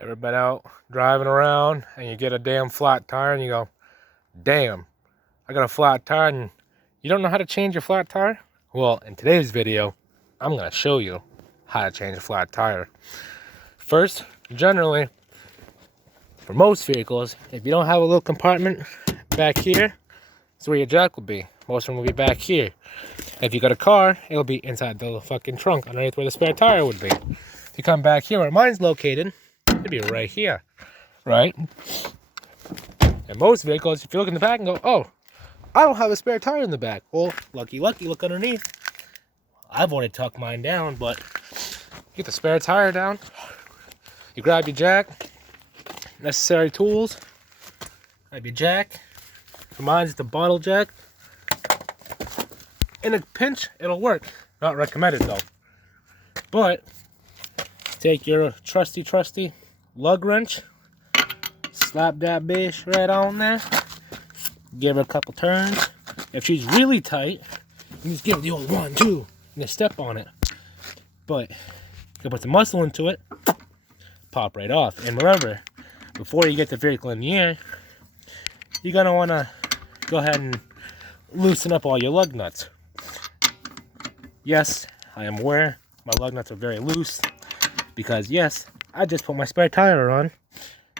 Ever been out driving around and you get a damn flat tire and you go, damn, I got a flat tire, and you don't know how to change your flat tire? Well, in today's video, I'm going to show you how to change a flat tire. First, generally, for most vehicles, if you don't have a little compartment back here, that's where your jack will be. Most of them will be back here. If you got a car, it'll be inside the fucking trunk, underneath where the spare tire would be. If you come back here where mine's located, it'd be right here, right? And most vehicles, if you look in the back and go, oh, I don't have a spare tire in the back. Well, lucky, look underneath. I've already tucked mine down, but get the spare tire down. You grab your jack, necessary tools. Grab your jack. For mine, it's the bottle jack. In a pinch, it'll work. Not recommended though. But take your trusty lug wrench, slap that bitch right on there. Give her a couple turns. If she's really tight, you just give it the old 1, 2, and just step on it. But you put some muscle into it, pop right off. And remember, before you get the vehicle in the air, you're gonna wanna go ahead and loosen up all your lug nuts. Yes, I am aware my lug nuts are very loose because yes, I just put my spare tire on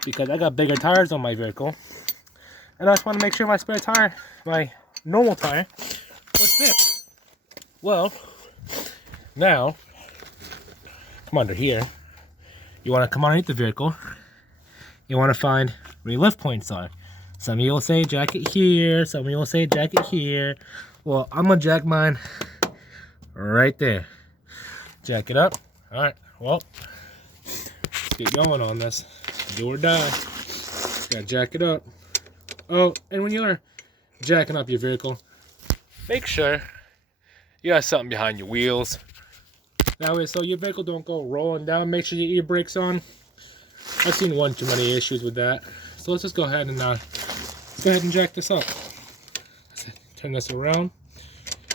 because I got bigger tires on my vehicle. And I just want to make sure my spare tire, my normal tire, would fit. Well, now, come under here. You want to come underneath the vehicle. You want to find where your lift points are. Some of you will say jack it here. Some of you will say jack it here. Well, I'm going to jack mine right there. Jack it up. Alright, well, let's get going on this. Do or die. Gotta jack it up. Oh, and when you're jacking up your vehicle, make sure you got something behind your wheels. That way, so your vehicle don't go rolling down. Make sure your e-brakes on. I've seen one too many issues with that. So let's just go ahead and jack this up. Turn this around.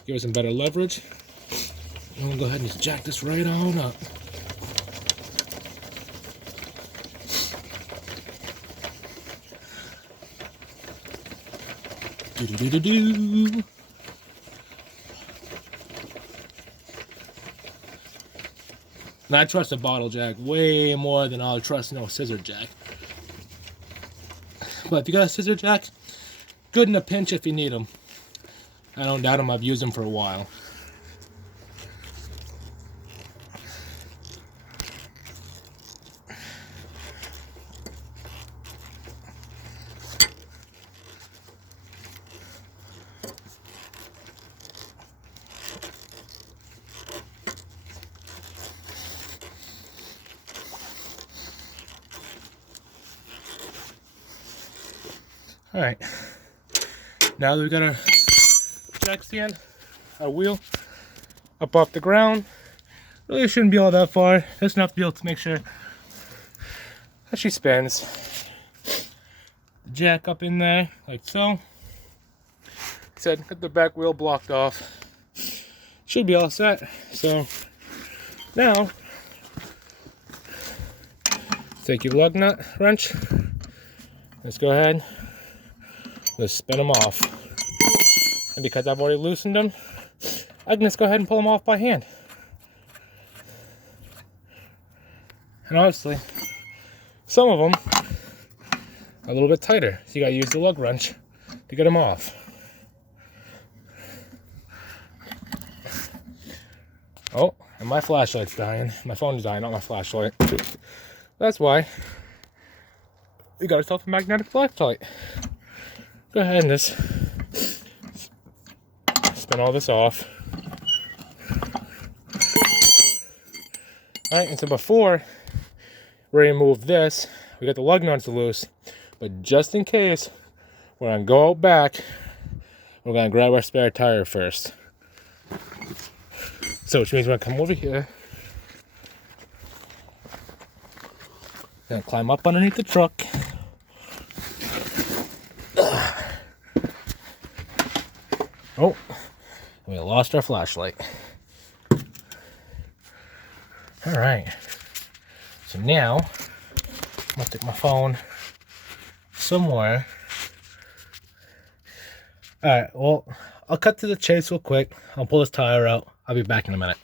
Give it some better leverage. And we'll go ahead and just jack this right on up. Do-do-do-do-do. And I trust a bottle jack way more than I'll trust no scissor jack. But if you got a scissor jack, good in a pinch if you need them. I don't doubt them. I've used them for a while. Alright, now that we got our jack stand, our wheel up off the ground, really shouldn't be all that far, just enough to be able to make sure that she spins. The jack up in there, like so. Like I said, get the back wheel blocked off. Should be all set. So, now, take your lug nut wrench, let's go ahead. Let's spin them off. And because I've already loosened them, I can just go ahead and pull them off by hand. And obviously, some of them are a little bit tighter. So you gotta use the lug wrench to get them off. Oh, and my flashlight's dying. My phone's dying, not my flashlight. That's why we got ourselves a magnetic flashlight. Go ahead and just spin all this off. Alright, and so before we remove this, we got the lug nuts loose. But just in case, we're going to go out back, we're going to grab our spare tire first. So which means we're going to come over here. Going to climb up underneath the truck. Oh, we lost our flashlight. All right. So now I'm gonna stick my phone somewhere. Alright, well, I'll cut to the chase real quick. I'll pull this tire out. I'll be back in a minute.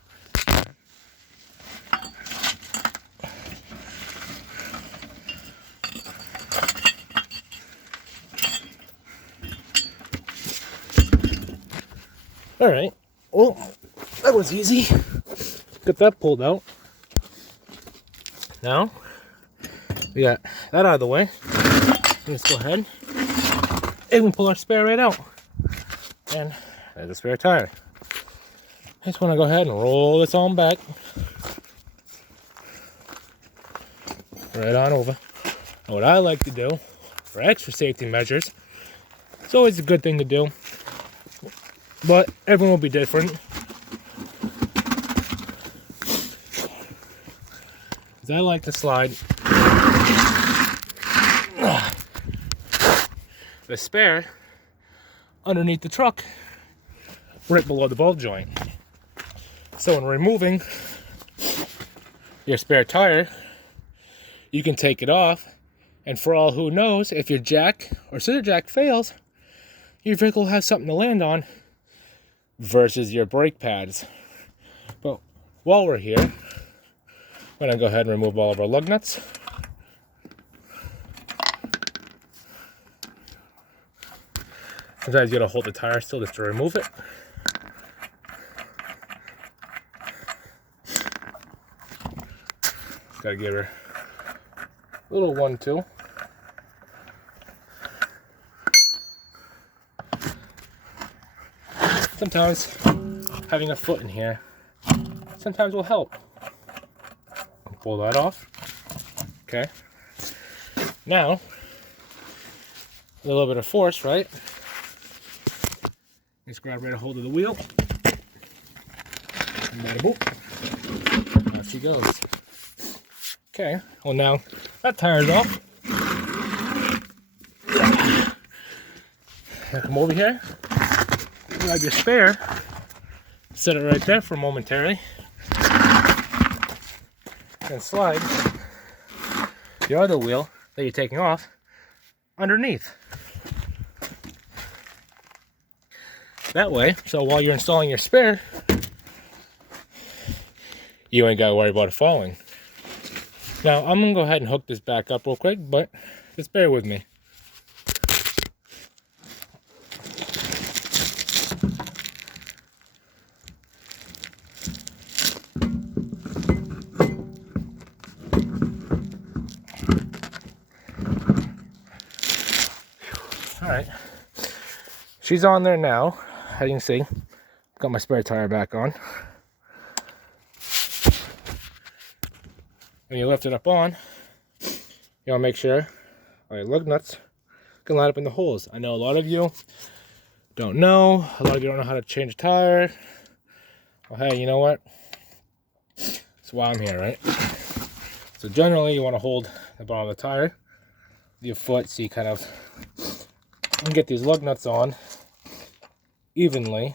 Alright, well, that was easy. Get that pulled out. Now, we got that out of the way. Let's go ahead and we pull our spare right out. And there's a spare tire. I just want to go ahead and roll this on back. Right on over. And what I like to do, for extra safety measures, it's always a good thing to do, but everyone will be different. Because I like to slide the spare underneath the truck, right below the ball joint. So when removing your spare tire, you can take it off, and for all who knows, if your jack or scissor jack fails, your vehicle has something to land on versus your brake pads. But while we're here, I'm gonna go ahead and remove all of our lug nuts. Sometimes you gotta hold the tire still just to remove it. Just gotta give her a little 1-2. Sometimes having a foot in here sometimes will help. Pull that off. Okay. Now, a little bit of force, right? Just grab right a hold of the wheel. And bada boop. Off she goes. Okay. Well, now that tire's off. Now come over here. Grab your spare. Set it right there for momentarily. And slide the other wheel that you're taking off underneath. That way, so while you're installing your spare, you ain't got to worry about it falling. Now, I'm going to go ahead and hook this back up real quick, but just bear with me. Alright, she's on there now. As you can see, got my spare tire back on. When you lift it up on, you want to make sure all your lug nuts can line up in the holes. I know a lot of you don't know. A lot of you don't know how to change a tire. Well, hey, you know what? That's why I'm here, right? So generally, you want to hold the bottom of the tire with your foot so you kind of can get these lug nuts on evenly.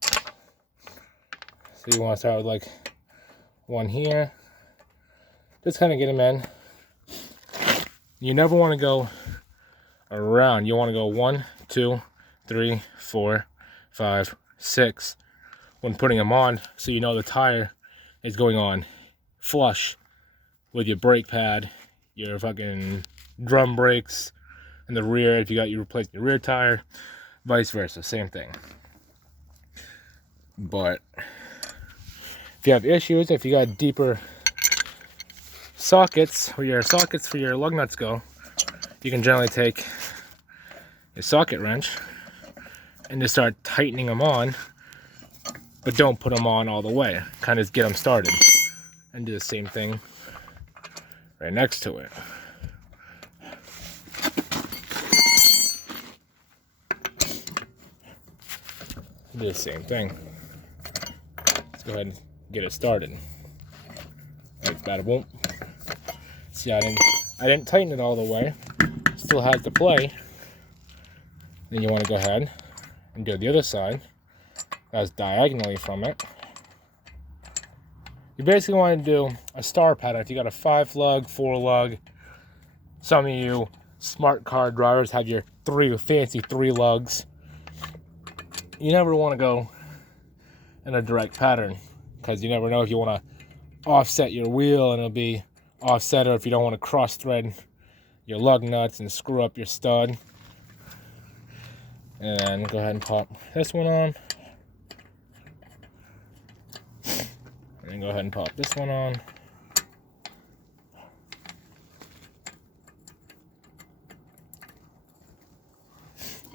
So you want to start with like one here. Just kind of get them in. You never want to go around. You want to go 1, 2, 3, 4, 5, 6 when putting them on, so you know the tire is going on flush with your brake pad, your fucking drum brakes, and the rear if you replaced your rear tire. Vice versa, same thing. But if you have issues, if you got deeper sockets where your sockets for your lug nuts go, you can generally take a socket wrench and just start tightening them on, but don't put them on all the way. Kind of just get them started and do the same thing right next to it. Do the same thing. Let's go ahead and get it started. Like bada boom. See, I didn't tighten it all the way. Still has to play. Then you want to go ahead and do the other side. That's diagonally from it. you basically want to do a star pattern. If you got a 5 lug, 4 lug, some of you smart car drivers have your fancy 3 lugs. You never want to go in a direct pattern because you never know if you want to offset your wheel and it'll be offset, or if you don't want to cross thread your lug nuts and screw up your stud. And then go ahead and pop this one on. And then go ahead and pop this one on.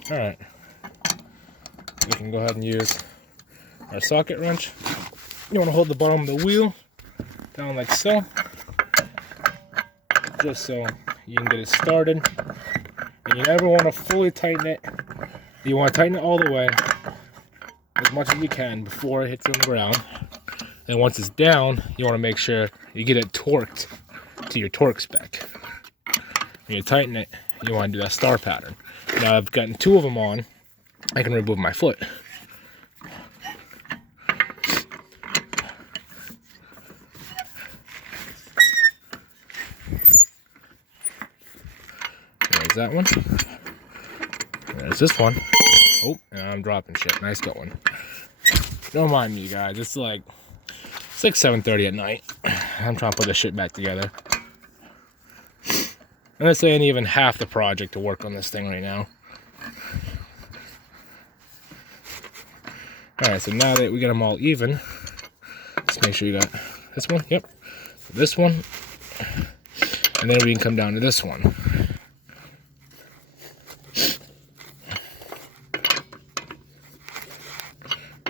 Alright. We can go ahead and use our socket wrench. You want to hold the bottom of the wheel down like so, just so you can get it started. And you never want to fully tighten it. You want to tighten it all the way, as much as you can before it hits on the ground. And once it's down, you want to make sure you get it torqued to your torque spec. When you tighten it, you want to do that star pattern. Now I've gotten 2 of them on, I can remove my foot. There's that one. There's this one. Oh, and I'm dropping shit. Nice going. Don't mind me, guys. It's like 7:30 at night. I'm trying to put this shit back together. I'm not saying even half the project to work on this thing right now. Alright, so now that we got them all even, let's make sure you got this one. Yep. This one. And then we can come down to this one.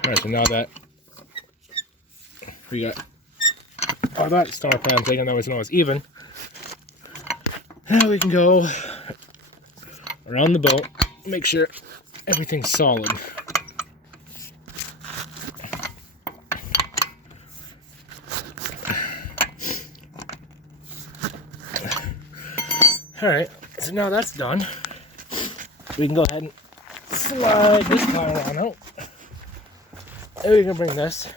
Alright, so now that we got all that star pattern taken, that was when it was even, now we can go around the boat, make sure everything's solid. Alright, so now that's done, we can go ahead and slide this tire on out. And we can bring this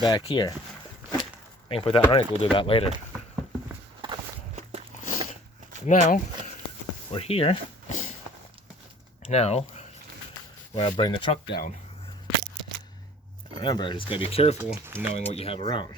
back here. I can put that underneath, we'll do that later. Now, we're here. Now, we're gonna bring the truck down. Remember, just gotta be careful knowing what you have around.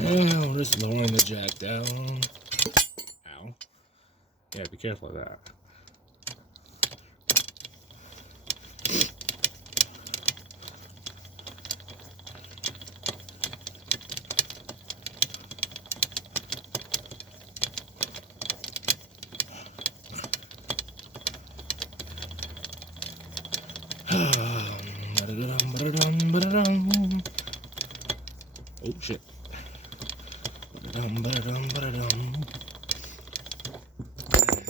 And we're just lowering the jack down. Ow. Yeah, be careful of that. Oh shit. There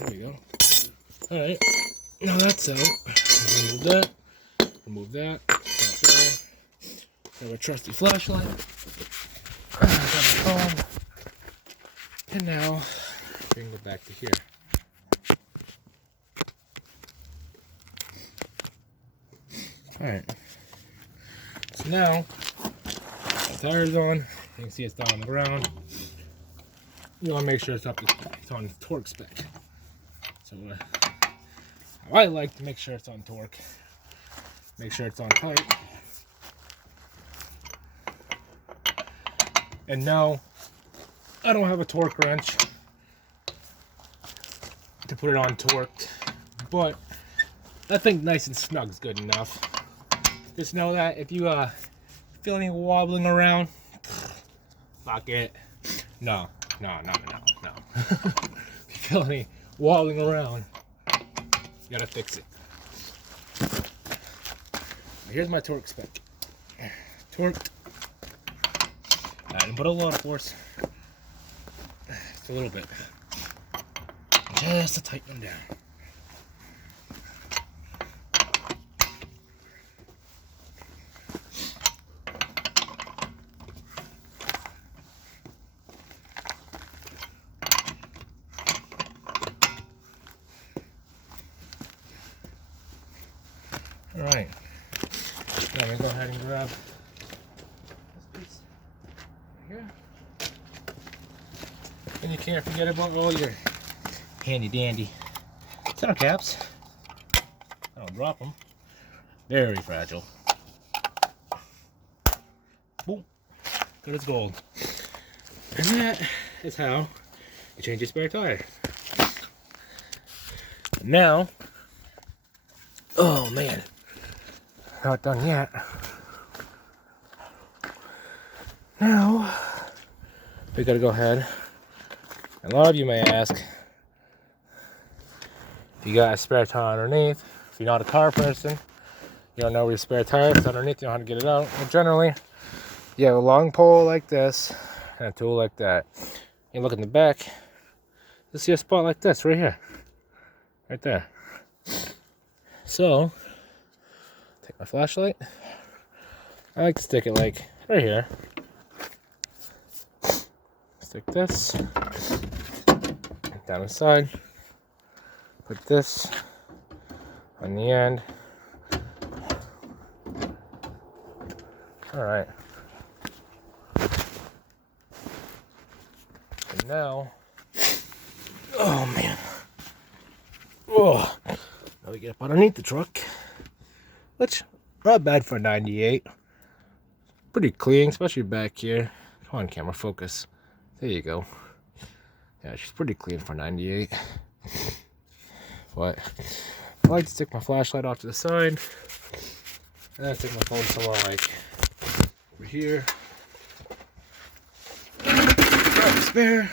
we go. Alright, now that's out. Remove that. Remove that. Grab a trusty flashlight. Grab the phone. And now we can go back to here. Alright. So now the tire's on. You can see it's down on the ground. You want to make sure it's on torque spec. So I like to make sure it's on torque. Make sure it's on tight. And no, I don't have a torque wrench to put it on torqued, but I think nice and snug is good enough. Just know that if you feel any wobbling around, fuck it. No. If you feel any wobbling around, you gotta fix it. Here's my torque spec. torque. I didn't put a lot of force. Just a little bit. Just to tighten them down. Alright, now I'm going to go ahead and grab this piece right here. And you can't forget about all your handy dandy center caps. I don't drop them. Very fragile. Boom. Good as gold. And that is how you change your spare tire. Now, oh man. Not done yet. Now, we gotta go ahead. A lot of you may ask if you got a spare tire underneath. If you're not a car person, you don't know where your spare tire is underneath, you know how to get it out. Well, generally, you have a long pole like this and a tool like that. You look in the back, you'll see a spot like this right here. Right there. So, take my flashlight. I like to stick it like right here. Stick this down the side. Put this on the end. Alright. And now, oh man. Oh, now we get up underneath the truck. Which, not bad for a 98. Pretty clean, especially back here. Come on, camera, focus. There you go. Yeah, she's pretty clean for 98. But I like to stick my flashlight off to the side. And then I stick my phone somewhere like over here. Grab your spare.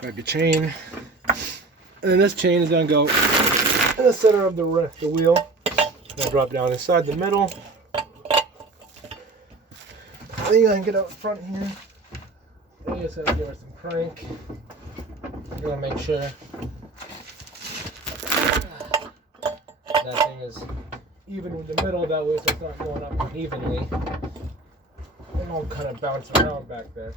Grab your chain. And then this chain is going to go in the center of the wheel. Gonna drop down inside the middle. I think I can get out front here. I just have to give her some crank. You want to make sure that thing is even with the middle, that way so it's not going up unevenly. It won't kind of bounce around back there.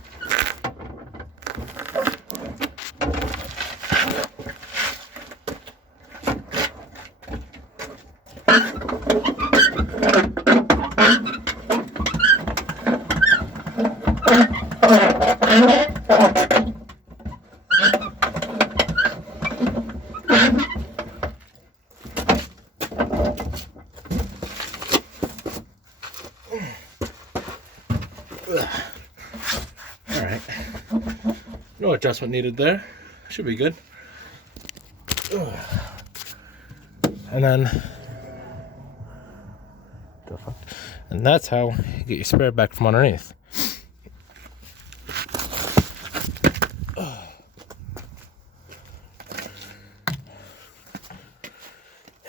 Alright. No adjustment needed there. Should be good. And then, and that's how you get your spare back from underneath.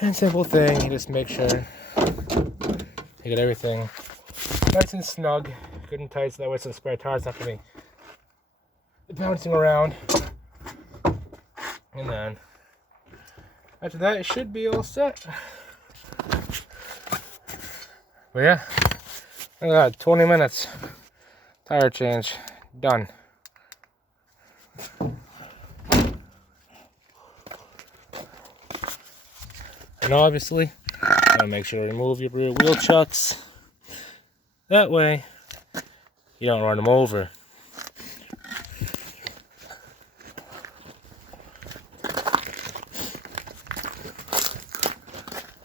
And simple thing, you just make sure you get everything nice and snug, good and tight, so that way so the spare tire's not going to be bouncing around. And then after that, it should be all set. But yeah, look at that, 20 minutes, tire change, done. And obviously, gotta make sure to remove your rear wheel chucks. That way, you don't run them over.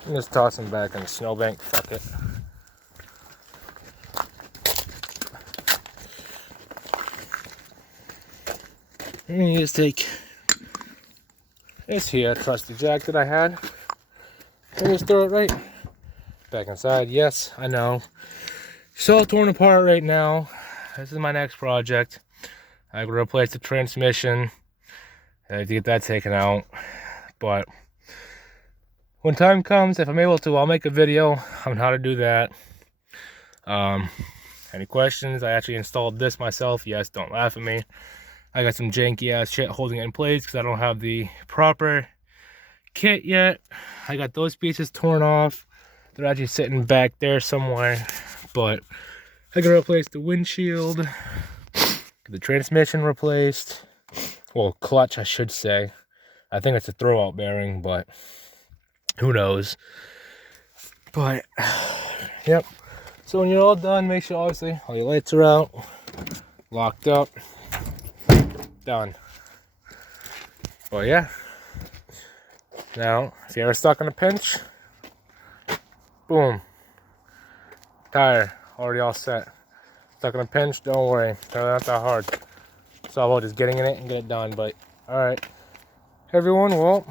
And just toss them back in the snowbank, fuck it. And you just take this here trusty jack that I had. And just throw it right back inside. Yes, I know. It's all torn apart right now. This is my next project. I gotta replace the transmission. I have to get that taken out. But when time comes, if I'm able to, I'll make a video on how to do that. Any questions? I actually installed this myself. Yes, don't laugh at me. I got some janky ass shit holding it in place because I don't have the proper kit yet. I got those pieces torn off. They're actually sitting back there somewhere. But I gotta replace the windshield, get the transmission replaced. Well, clutch, I should say. I think it's a throwout bearing, but who knows. But yep. So when you're all done, make sure obviously all your lights are out, locked up, done. But yeah. Now, if you're ever stuck in a pinch, boom. Tire, already all set. Stuck in a pinch, don't worry. It's not that hard. It's all about just getting in it and get it done. But alright. Everyone, well,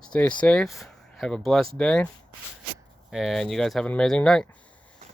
stay safe. Have a blessed day. And you guys have an amazing night.